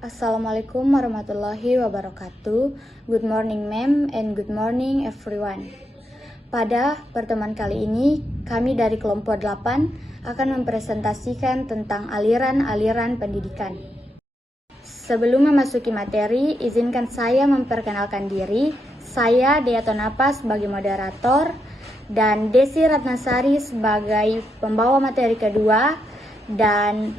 Assalamualaikum warahmatullahi wabarakatuh. Good morning ma'am and good morning everyone. Pada pertemuan kali ini, kami dari kelompok 8 akan mempresentasikan tentang aliran-aliran pendidikan. Sebelum memasuki materi, izinkan saya memperkenalkan diri. Saya Deaton Apa sebagai moderator dan Desi Ratnasari sebagai pembawa materi kedua dan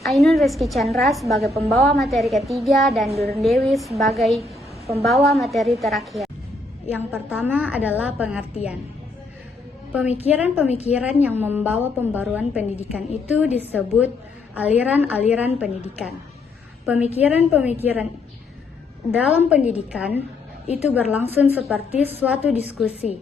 Ainun Rizky Chandra sebagai pembawa materi ketiga dan Durun Dewi sebagai pembawa materi terakhir. Yang pertama adalah pengertian. Pemikiran-pemikiran yang membawa pembaruan pendidikan itu disebut aliran-aliran pendidikan. Pemikiran-pemikiran dalam pendidikan itu berlangsung seperti suatu diskusi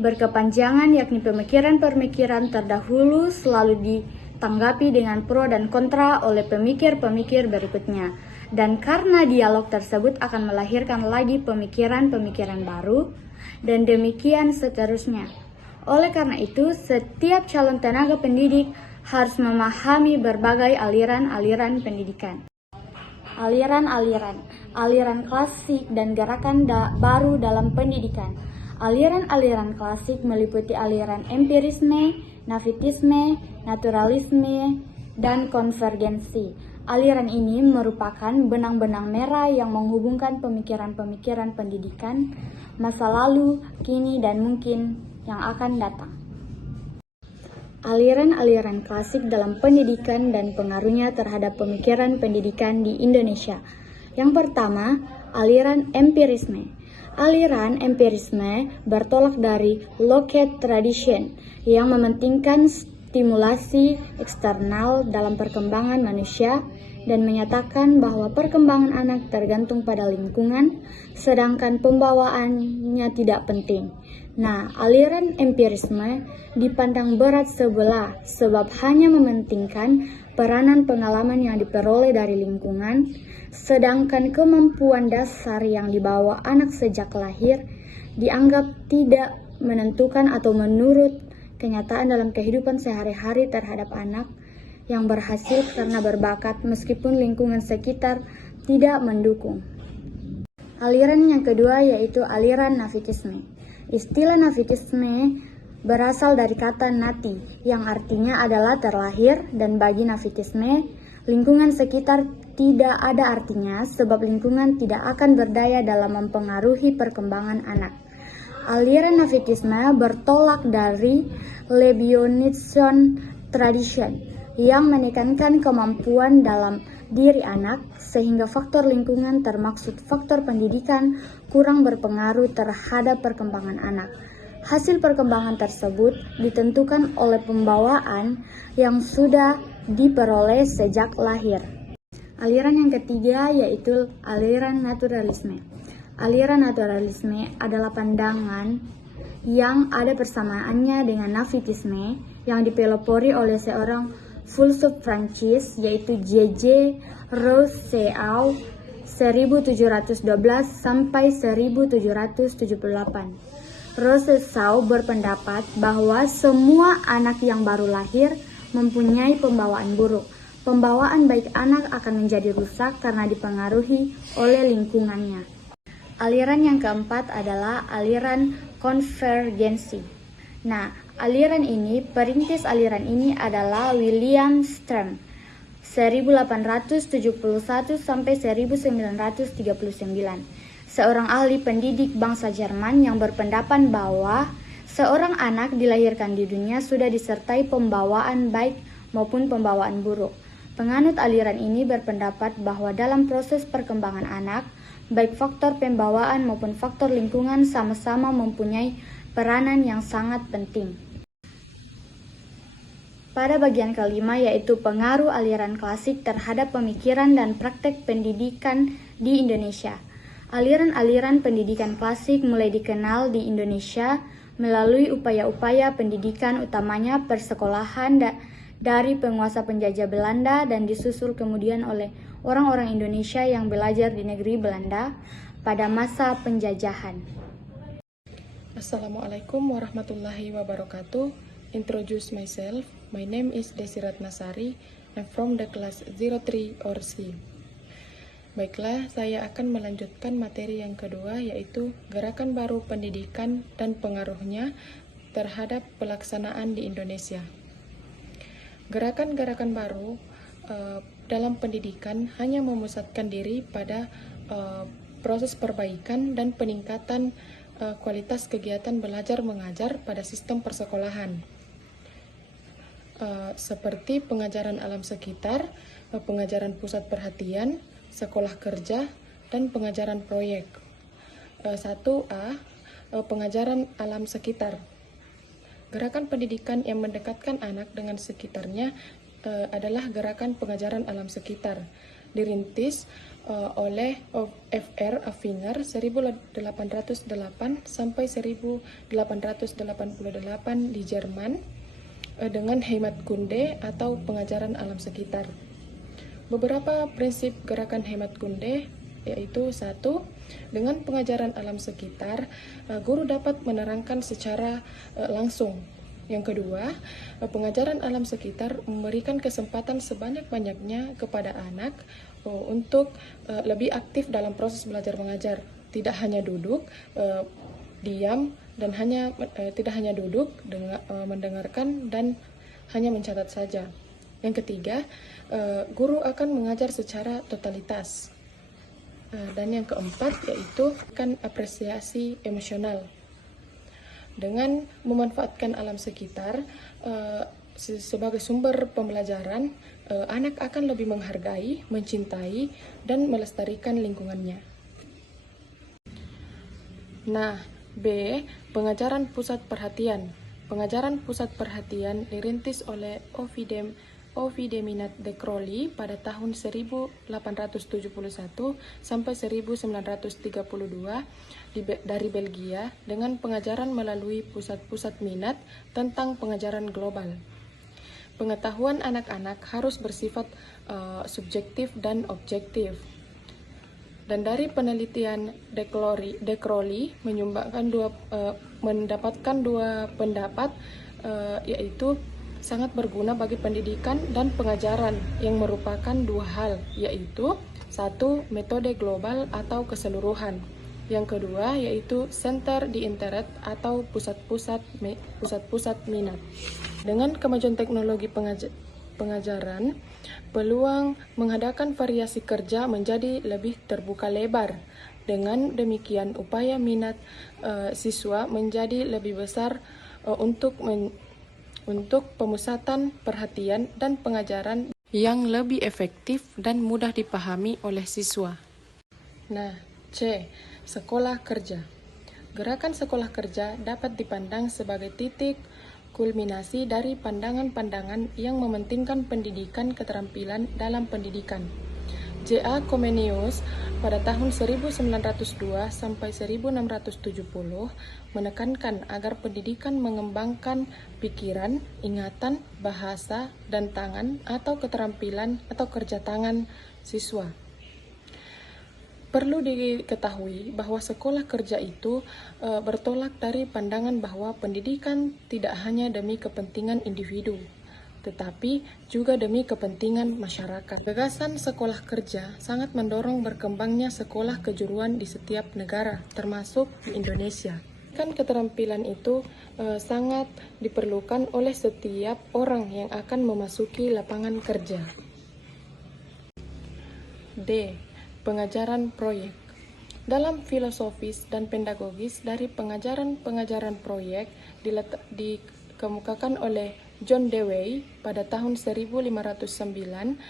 berkepanjangan, yakni pemikiran-pemikiran terdahulu selalu ditanggapi dengan pro dan kontra oleh pemikir-pemikir berikutnya. Dan karena dialog tersebut akan melahirkan lagi pemikiran-pemikiran baru, dan demikian seterusnya. Oleh karena itu, setiap calon tenaga pendidik harus memahami berbagai aliran-aliran pendidikan. Aliran klasik dan gerakan baru dalam pendidikan. Aliran-aliran klasik meliputi aliran empirisme, navitisme, naturalisme, dan konvergensi. Aliran ini merupakan benang-benang merah yang menghubungkan pemikiran-pemikiran pendidikan masa lalu, kini, dan mungkin yang akan datang. Aliran-aliran klasik dalam pendidikan dan pengaruhnya terhadap pemikiran pendidikan di Indonesia. Yang pertama, aliran empirisme. Aliran empirisme bertolak dari Locke tradition yang mementingkan stimulasi eksternal dalam perkembangan manusia dan menyatakan bahwa perkembangan anak tergantung pada lingkungan, sedangkan pembawaannya tidak penting. Nah, aliran empirisme dipandang berat sebelah sebab hanya mementingkan peranan pengalaman yang diperoleh dari lingkungan, sedangkan kemampuan dasar yang dibawa anak sejak lahir dianggap tidak menentukan atau menurut kenyataan dalam kehidupan sehari-hari terhadap anak yang berhasil karena berbakat meskipun lingkungan sekitar tidak mendukung. Aliran yang kedua yaitu aliran navitisme. Istilah navitisme berasal dari kata nati yang artinya adalah terlahir, dan bagi navitisme, lingkungan sekitar tidak ada artinya sebab lingkungan tidak akan berdaya dalam mempengaruhi perkembangan anak. Aliran navitisme bertolak dari Leibnizian tradition yang menekankan kemampuan dalam diri anak sehingga faktor lingkungan termaksud faktor pendidikan kurang berpengaruh terhadap perkembangan anak. Hasil perkembangan tersebut ditentukan oleh pembawaan yang sudah diperoleh sejak lahir. Aliran yang ketiga yaitu aliran naturalisme. Aliran naturalisme adalah pandangan yang ada persamaannya dengan navitisme yang dipelopori oleh seorang filsuf Prancis yaitu J.J. Rousseau 1712 sampai 1778. Rousseau berpendapat bahwa semua anak yang baru lahir mempunyai pembawaan buruk. Pembawaan baik anak akan menjadi rusak karena dipengaruhi oleh lingkungannya. Aliran yang keempat adalah aliran konvergensi. Nah, perintis aliran ini adalah William Strauss 1871 sampai 1939. Seorang ahli pendidik bangsa Jerman yang berpendapat bahwa seorang anak dilahirkan di dunia sudah disertai pembawaan baik maupun pembawaan buruk. Penganut aliran ini berpendapat bahwa dalam proses perkembangan anak, baik faktor pembawaan maupun faktor lingkungan sama-sama mempunyai peranan yang sangat penting. Pada bagian kelima yaitu pengaruh aliran klasik terhadap pemikiran dan praktek pendidikan di Indonesia. Aliran-aliran pendidikan klasik mulai dikenal di Indonesia melalui upaya-upaya pendidikan utamanya persekolahan dari penguasa penjajah Belanda dan disusul kemudian oleh orang-orang Indonesia yang belajar di negeri Belanda pada masa penjajahan. Assalamualaikum warahmatullahi wabarakatuh. Introduce myself. My name is Desi Ratnasari. from the class 03 or C. Baiklah, saya akan melanjutkan materi yang kedua, yaitu gerakan baru pendidikan dan pengaruhnya terhadap pelaksanaan di Indonesia. Gerakan-gerakan baru dalam pendidikan hanya memusatkan diri pada proses perbaikan dan peningkatan kualitas kegiatan belajar mengajar pada sistem persekolahan, seperti pengajaran alam sekitar, pengajaran pusat perhatian, sekolah kerja, dan pengajaran proyek. 1A, pengajaran alam sekitar. Gerakan pendidikan yang mendekatkan anak dengan sekitarnya adalah gerakan pengajaran alam sekitar, dirintis oleh F.R. Afinger 1808 sampai 1888 di Jerman dengan Heimatkunde atau pengajaran alam sekitar. Beberapa prinsip gerakan Heimatkunde yaitu: 1. Dengan pengajaran alam sekitar, guru dapat menerangkan secara langsung. Yang kedua, pengajaran alam sekitar memberikan kesempatan sebanyak-banyaknya kepada anak untuk lebih aktif dalam proses belajar mengajar. Tidak hanya duduk, diam, dan tidak hanya duduk, mendengarkan, dan hanya mencatat saja. Yang ketiga, guru akan mengajar secara totalitas. Dan yang keempat yaitu kan apresiasi emosional. Dengan memanfaatkan alam sekitar sebagai sumber pembelajaran, anak akan lebih menghargai, mencintai, dan melestarikan lingkungannya. Nah, B. Pengajaran pusat perhatian. Pengajaran pusat perhatian dirintis oleh Ovideminat de Crowley pada tahun 1871 sampai 1932 dari Belgia dengan pengajaran melalui pusat-pusat minat tentang pengajaran global. Pengetahuan anak-anak harus bersifat subjektif dan objektif. Dan dari penelitian de Crowley mendapatkan dua pendapat, yaitu sangat berguna bagi pendidikan dan pengajaran yang merupakan dua hal, yaitu 1. Metode global atau keseluruhan. Yang kedua yaitu center di interest atau pusat-pusat minat. Dengan kemajuan teknologi pengajaran, peluang mengadakan variasi kerja menjadi lebih terbuka lebar. Dengan demikian, upaya minat siswa menjadi lebih besar untuk pemusatan perhatian dan pengajaran yang lebih efektif dan mudah dipahami oleh siswa. Nah, C. Sekolah kerja. Gerakan sekolah kerja dapat dipandang sebagai titik kulminasi dari pandangan-pandangan yang mementingkan pendidikan keterampilan dalam pendidikan. J.A. Comenius pada tahun 1902 sampai 1670 menekankan agar pendidikan mengembangkan pikiran, ingatan, bahasa, dan tangan atau keterampilan atau kerja tangan siswa. Perlu diketahui bahwa sekolah kerja itu bertolak dari pandangan bahwa pendidikan tidak hanya demi kepentingan individu, tetapi juga demi kepentingan masyarakat. Gagasan sekolah kerja sangat mendorong berkembangnya sekolah kejuruan di setiap negara, termasuk di Indonesia. Kan keterampilan itu sangat diperlukan oleh setiap orang yang akan memasuki lapangan kerja. D. Pengajaran proyek. Dalam filosofis dan pedagogis dari pengajaran proyek dikemukakan oleh John Dewey pada tahun 1509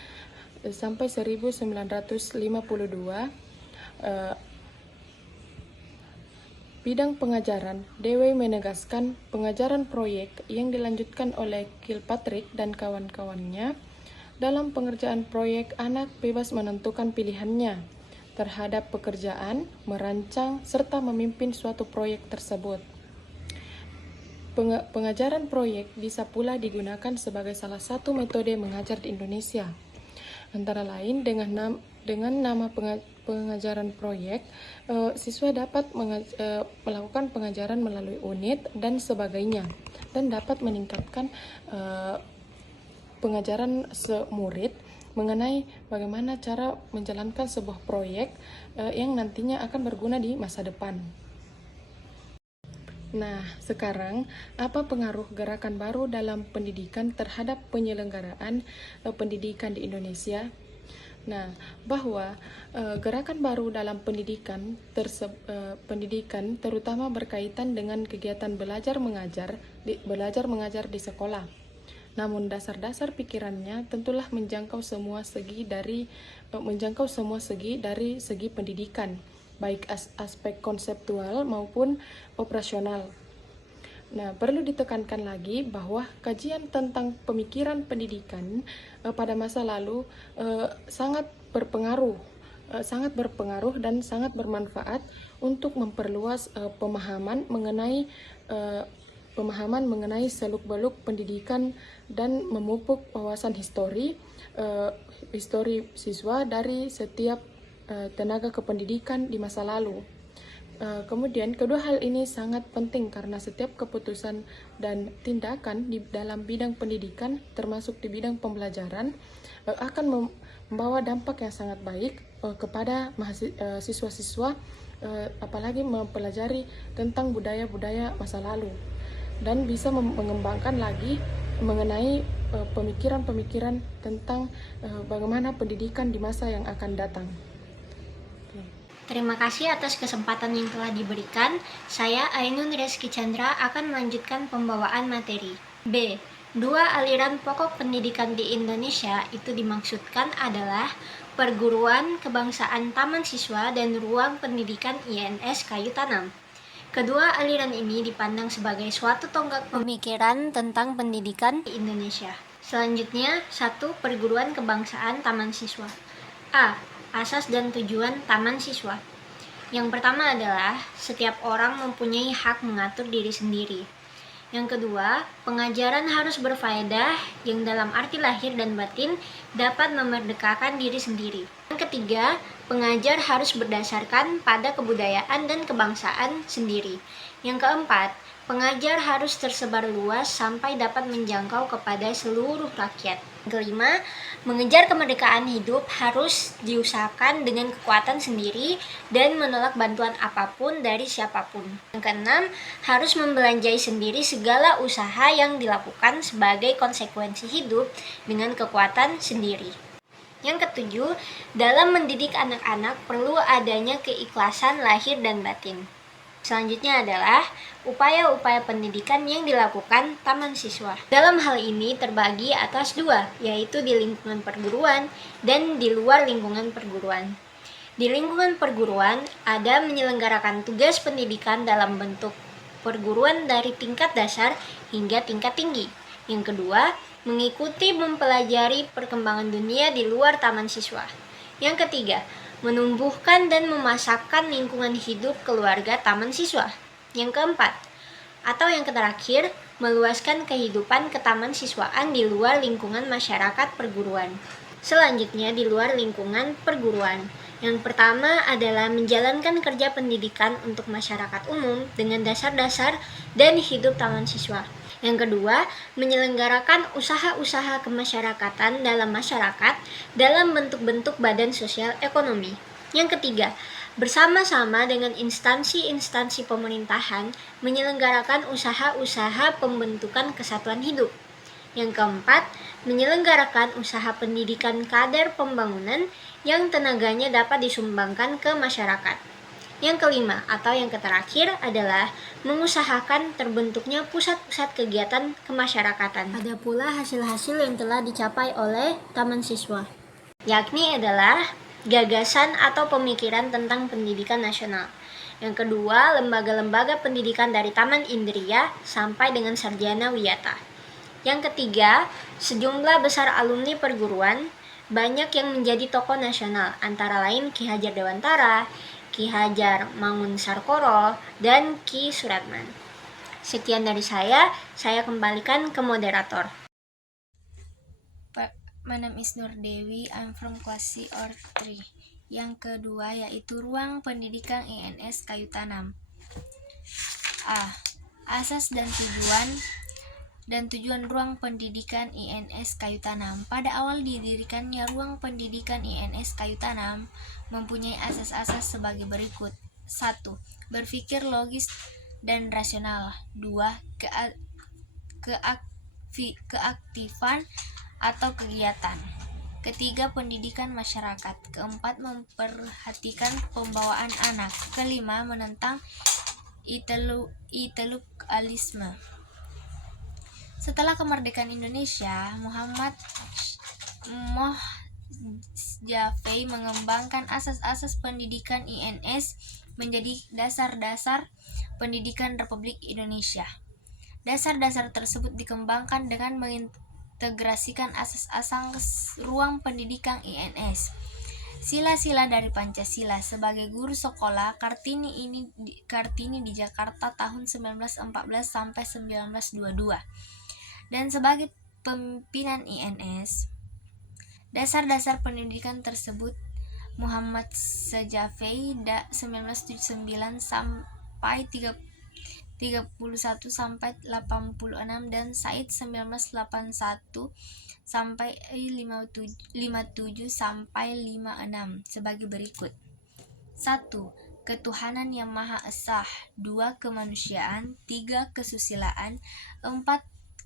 sampai 1952. Bidang pengajaran, Dewey menegaskan pengajaran proyek yang dilanjutkan oleh Kilpatrick dan kawan-kawannya. Dalam pengerjaan proyek, anak bebas menentukan pilihannya terhadap pekerjaan, merancang, serta memimpin suatu proyek tersebut. Pengajaran proyek bisa pula digunakan sebagai salah satu metode mengajar di Indonesia. Antara lain dengan nama pengajaran proyek, siswa dapat melakukan pengajaran melalui unit dan sebagainya, dan dapat meningkatkan pengajaran murid mengenai bagaimana cara menjalankan sebuah proyek yang nantinya akan berguna di masa depan. Nah, sekarang apa pengaruh gerakan baru dalam pendidikan terhadap penyelenggaraan pendidikan di Indonesia? Nah, bahwa gerakan baru dalam pendidikan terutama berkaitan dengan kegiatan belajar mengajar di sekolah. Namun dasar-dasar pikirannya tentulah menjangkau semua segi dari segi pendidikan, baik aspek konseptual maupun operasional. Nah, perlu ditekankan lagi bahwa kajian tentang pemikiran pendidikan pada masa lalu sangat berpengaruh dan sangat bermanfaat untuk memperluas pemahaman mengenai seluk-beluk pendidikan dan memupuk wawasan histori siswa dari setiap tenaga kependidikan di masa lalu. Kemudian kedua hal ini sangat penting karena setiap keputusan dan tindakan di dalam bidang pendidikan termasuk di bidang pembelajaran akan membawa dampak yang sangat baik kepada siswa-siswa, apalagi mempelajari tentang budaya-budaya masa lalu dan bisa mengembangkan lagi mengenai pemikiran-pemikiran tentang bagaimana pendidikan di masa yang akan datang. Terima kasih atas kesempatan yang telah diberikan. Saya Ainun Reski Chandra akan melanjutkan pembawaan materi. B. Dua aliran pokok pendidikan di Indonesia itu dimaksudkan adalah perguruan kebangsaan taman siswa dan ruang pendidikan INS Kayu Tanam. Kedua aliran ini dipandang sebagai suatu tonggak pemikiran tentang pendidikan di Indonesia. Selanjutnya, 1. Perguruan kebangsaan taman siswa. A. Asas dan tujuan taman siswa. Yang pertama adalah setiap orang mempunyai hak mengatur diri sendiri. Yang kedua, pengajaran harus berfaedah yang dalam arti lahir dan batin dapat memerdekakan diri sendiri. Yang ketiga, pengajar harus berdasarkan pada kebudayaan dan kebangsaan sendiri. Yang keempat, pengajar harus tersebar luas sampai dapat menjangkau kepada seluruh rakyat. Yang kelima, mengejar kemerdekaan hidup harus diusahakan dengan kekuatan sendiri dan menolak bantuan apapun dari siapapun. Yang keenam, harus membelanjai sendiri segala usaha yang dilakukan sebagai konsekuensi hidup dengan kekuatan sendiri. Yang ketujuh, dalam mendidik anak-anak perlu adanya keikhlasan lahir dan batin. Selanjutnya adalah upaya-upaya pendidikan yang dilakukan taman siswa. Dalam hal ini terbagi atas dua, yaitu di lingkungan perguruan dan di luar lingkungan perguruan. Di lingkungan perguruan ada menyelenggarakan tugas pendidikan dalam bentuk perguruan dari tingkat dasar hingga tingkat tinggi. Yang kedua, mengikuti mempelajari perkembangan dunia di luar taman siswa. Yang ketiga, menumbuhkan dan memasakkan lingkungan hidup keluarga taman siswa. Yang keempat, atau yang terakhir, meluaskan kehidupan ketaman siswaan di luar lingkungan masyarakat perguruan. Selanjutnya di luar lingkungan perguruan. Yang pertama adalah menjalankan kerja pendidikan untuk masyarakat umum dengan dasar-dasar dan hidup taman siswa. Yang kedua, menyelenggarakan usaha-usaha kemasyarakatan dalam masyarakat dalam bentuk-bentuk badan sosial ekonomi. Yang ketiga, bersama-sama dengan instansi-instansi pemerintahan menyelenggarakan usaha-usaha pembentukan kesatuan hidup. Yang keempat, menyelenggarakan usaha pendidikan kader pembangunan yang tenaganya dapat disumbangkan ke masyarakat. Yang kelima atau yang terakhir adalah mengusahakan terbentuknya pusat-pusat kegiatan kemasyarakatan. Ada pula hasil-hasil yang telah dicapai oleh taman siswa, yakni adalah gagasan atau pemikiran tentang pendidikan nasional. Yang kedua, lembaga-lembaga pendidikan dari Taman Indria sampai dengan sarjana wiyata. Yang ketiga, sejumlah besar alumni perguruan, banyak yang menjadi tokoh nasional, antara lain Ki Hajar Dewantara, Ki Hajar Mangunsarkoro, dan Ki Suratman. Sekian dari saya kembalikan ke moderator. My name is Nur Dewi, I'm from class C or 3. Yang kedua yaitu ruang pendidikan INS Kayu Tanam. A. Asas dan tujuan dan tujuan ruang pendidikan INS Kayu Tanam. Pada awal didirikannya ruang pendidikan INS Kayu Tanam mempunyai asas-asas sebagai berikut. 1. Berpikir logis dan rasional. 2. Keaktifan atau kegiatan. Ketiga, pendidikan masyarakat. Keempat, memperhatikan pembawaan anak. Kelima, menentang intelektualisme. Setelah kemerdekaan Indonesia, Muhammad Mojafei mengembangkan asas-asas pendidikan INS menjadi dasar-dasar pendidikan Republik Indonesia. Dasar-dasar tersebut dikembangkan dengan mengintegrasikan asas-asas ruang pendidikan INS. Sila-sila dari Pancasila. Sebagai guru sekolah, Kartini di Jakarta tahun 1914 sampai 1922. Dan sebagai pimpinan INS, dasar-dasar pendidikan tersebut Muhammad Mojafei 1979 sampai 31 sampai 86 dan Said 1981 sampai 57 sampai 56 sebagai berikut. 1. Ketuhanan yang Maha Esa. 2. Kemanusiaan. 3. Kesusilaan. 4.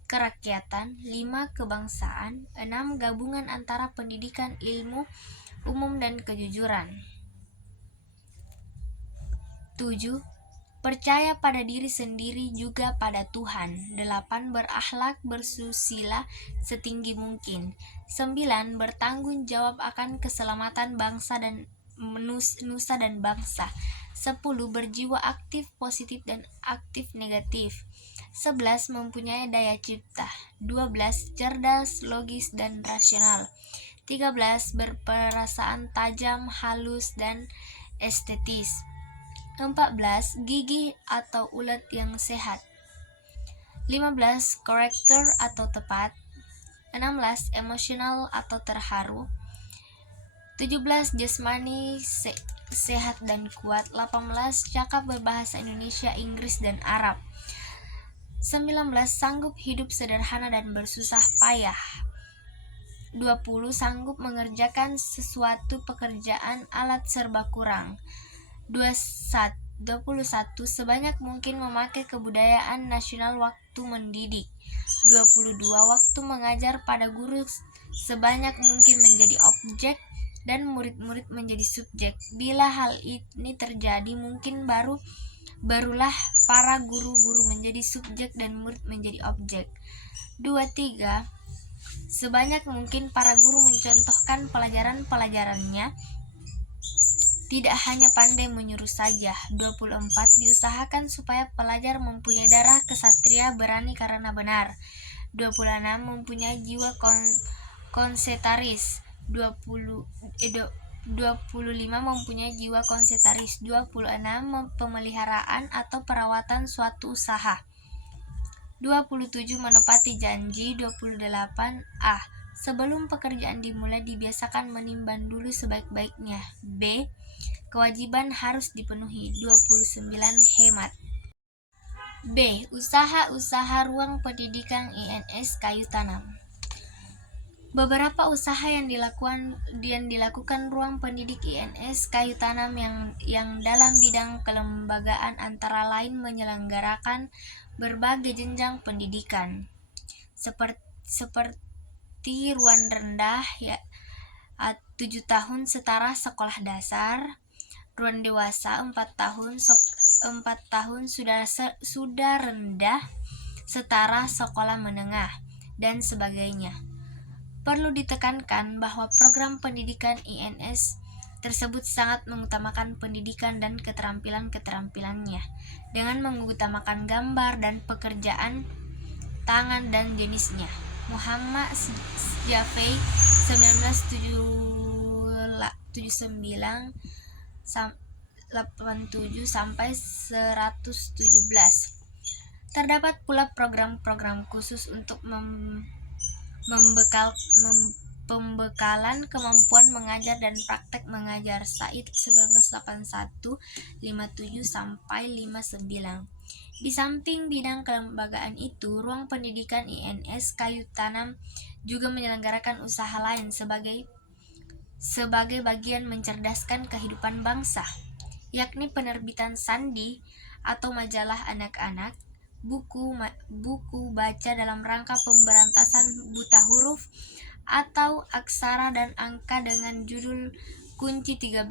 Kerakyatan. 5. Kebangsaan. 6. Gabungan antara pendidikan, ilmu umum, dan kejujuran. 7. Percaya pada diri sendiri juga pada Tuhan. 8. Berakhlak bersusila setinggi mungkin. 9. Bertanggung jawab akan keselamatan bangsa dan nusa dan bangsa. 10. Berjiwa aktif positif dan aktif negatif. 11. Mempunyai daya cipta. 12. Cerdas, logis, dan rasional. 13. Berperasaan tajam, halus, dan estetis. 14. Gigih atau ulet yang sehat. 15. Karakter atau tepat. 16. Emosional atau terharu. 17. Jasmani sehat dan kuat. 18. Cakap berbahasa Indonesia, Inggris, dan Arab. 19. Sanggup hidup sederhana dan bersusah payah. 20. Sanggup mengerjakan sesuatu pekerjaan alat serba kurang. 21. Sebanyak mungkin memakai kebudayaan nasional waktu mendidik. 22. Waktu mengajar pada guru sebanyak mungkin menjadi objek dan murid-murid menjadi subjek. Bila hal ini terjadi, mungkin barulah para guru-guru menjadi subjek dan murid menjadi objek. 23. Sebanyak mungkin para guru mencontohkan pelajaran-pelajarannya, tidak hanya pandai menyuruh saja. 24. Diusahakan supaya pelajar mempunyai darah kesatria, berani karena benar. 26. Mempunyai jiwa konsetaris. 25. Mempunyai jiwa konsetaris. 26. Pemeliharaan atau perawatan suatu usaha. 27. Menepati janji. 28. A. Sebelum pekerjaan dimulai, dibiasakan menimbang dulu sebaik-baiknya. B. Kewajiban harus dipenuhi. 29. Hemat. B. Usaha-usaha ruang pendidikan INS Kayu Tanam. Beberapa usaha yang dilakukan ruang pendidik INS Kayu Tanam yang dalam bidang kelembagaan antara lain menyelenggarakan berbagai jenjang pendidikan seperti ruang rendah 7 tahun setara sekolah dasar, ruang dewasa 4 tahun sudah rendah setara sekolah menengah, dan sebagainya. Perlu ditekankan bahwa program pendidikan INS tersebut sangat mengutamakan pendidikan dan keterampilan-keterampilannya dengan mengutamakan gambar dan pekerjaan tangan dan jenisnya. Muhammad Mojafei 1979 87 sampai 117. Terdapat pula program-program khusus untuk Pembekalan Kemampuan Mengajar dan Praktek Mengajar Said 1981 57 sampai 59. Di samping bidang kelembagaan itu, Ruang Pendidikan INS Kayu Tanam juga menyelenggarakan usaha lain sebagai bagian mencerdaskan kehidupan bangsa, yakni penerbitan sandi atau majalah anak-anak, buku baca dalam rangka pemberantasan buta huruf atau aksara dan angka dengan judul Kunci 13,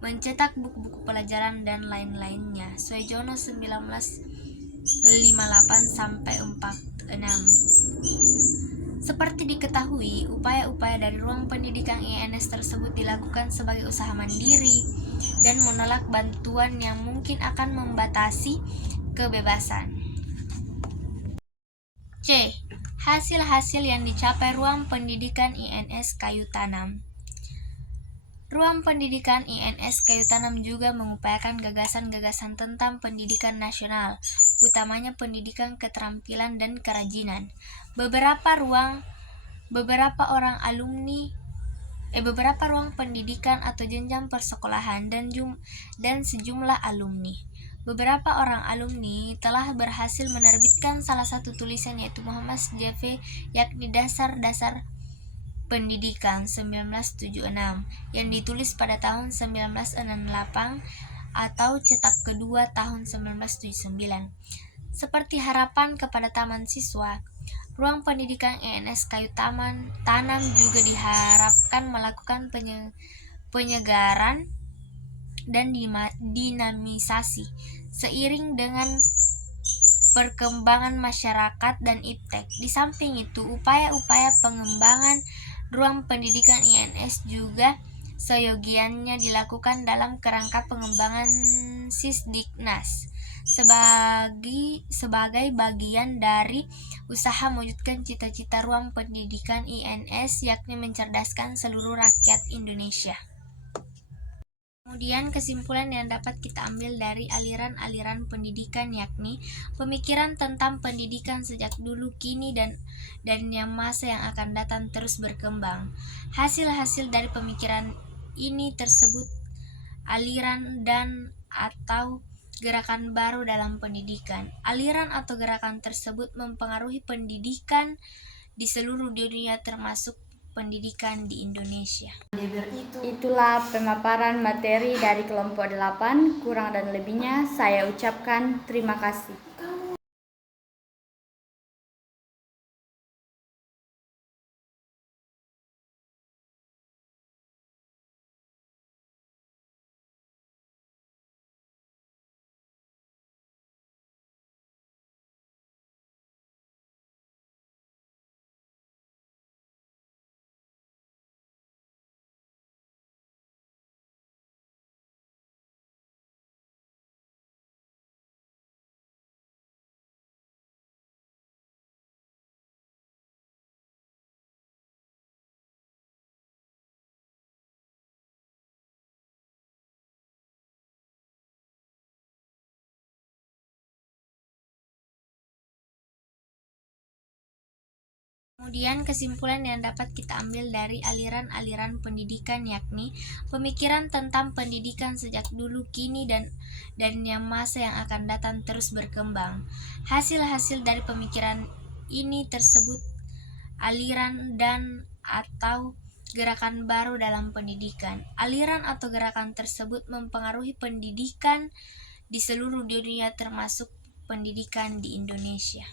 mencetak buku-buku pelajaran dan lain-lainnya. Soejono 1958-46. Seperti diketahui, upaya-upaya dari Ruang Pendidikan INS tersebut dilakukan sebagai usaha mandiri dan menolak bantuan yang mungkin akan membatasi kebebasan. C. Hasil-hasil yang dicapai Ruang Pendidikan INS Kayu Tanam. Ruang Pendidikan INS Kayu Tanam juga mengupayakan gagasan-gagasan tentang pendidikan nasional, utamanya pendidikan keterampilan dan kerajinan. Beberapa ruang pendidikan atau jenjang persekolahan dan sejumlah alumni. Beberapa orang alumni telah berhasil menerbitkan salah satu tulisan, yaitu Muhammad JV, yakni Dasar-Dasar Pendidikan 1976, yang ditulis pada tahun 1968 atau cetak kedua tahun 1979. Seperti harapan kepada taman siswa, Ruang Pendidikan INS Kayu Tanam juga diharapkan melakukan penyegaran dan dinamisasi seiring dengan perkembangan masyarakat dan iptek. Di samping itu, upaya-upaya pengembangan Ruang Pendidikan INS juga seyogianya dilakukan dalam kerangka pengembangan Sisdiknas sebagai bagian dari usaha mewujudkan cita-cita Ruang Pendidikan INS, yakni mencerdaskan seluruh rakyat Indonesia. Kemudian kesimpulan yang dapat kita ambil dari aliran-aliran pendidikan, yakni pemikiran tentang pendidikan sejak dulu, kini, dan yang masa yang akan datang terus berkembang. Hasil-hasil dari pemikiran ini tersebut aliran dan atau gerakan baru dalam pendidikan. Aliran atau gerakan tersebut mempengaruhi pendidikan di seluruh dunia, termasuk pendidikan di Indonesia. Itulah pemaparan materi dari kelompok 8. Kurang dan lebihnya saya ucapkan terima kasih. Kemudian kesimpulan yang dapat kita ambil dari aliran-aliran pendidikan, yakni pemikiran tentang pendidikan sejak dulu, kini, dan yang masa yang akan datang terus berkembang. Hasil-hasil dari pemikiran ini tersebut aliran dan atau gerakan baru dalam pendidikan. Aliran atau gerakan tersebut mempengaruhi pendidikan di seluruh dunia, termasuk pendidikan di Indonesia.